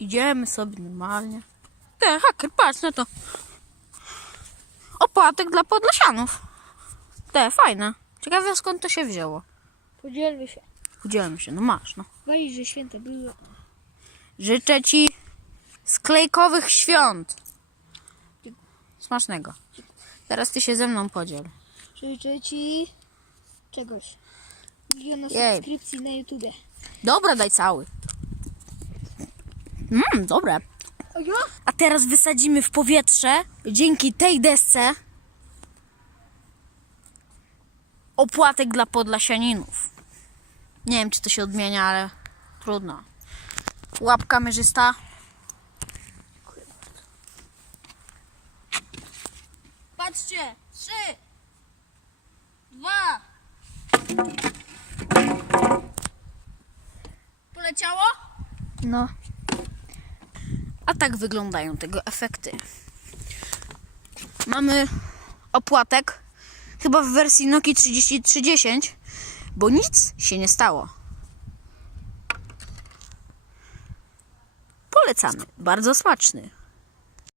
Idziemy sobie normalnie. Te, haker, patrz na to. Opłatek dla podlasianów. Te, fajne. Ciekawe skąd to się wzięło. Podzielmy się. Udzielmy się, no masz, no. Walić, że święta były. Życzę ci sklejkowych świąt. Smacznego. Teraz ty się ze mną podziel. Życzę ci czegoś. Miliona Jej. subskrypcji na YouTubie. Dobra, daj cały. Mmm, dobre. A teraz wysadzimy w powietrze dzięki tej desce opłatek dla podlasianinów. Nie wiem, czy to się odmienia, ale trudno. Łapka kamerzysta. Patrzcie! Trzy! Dwa! Poleciało? No. A tak wyglądają tego efekty. Mamy opłatek, chyba w wersji Nokia 3310, bo nic się nie stało. Polecamy, bardzo smaczny.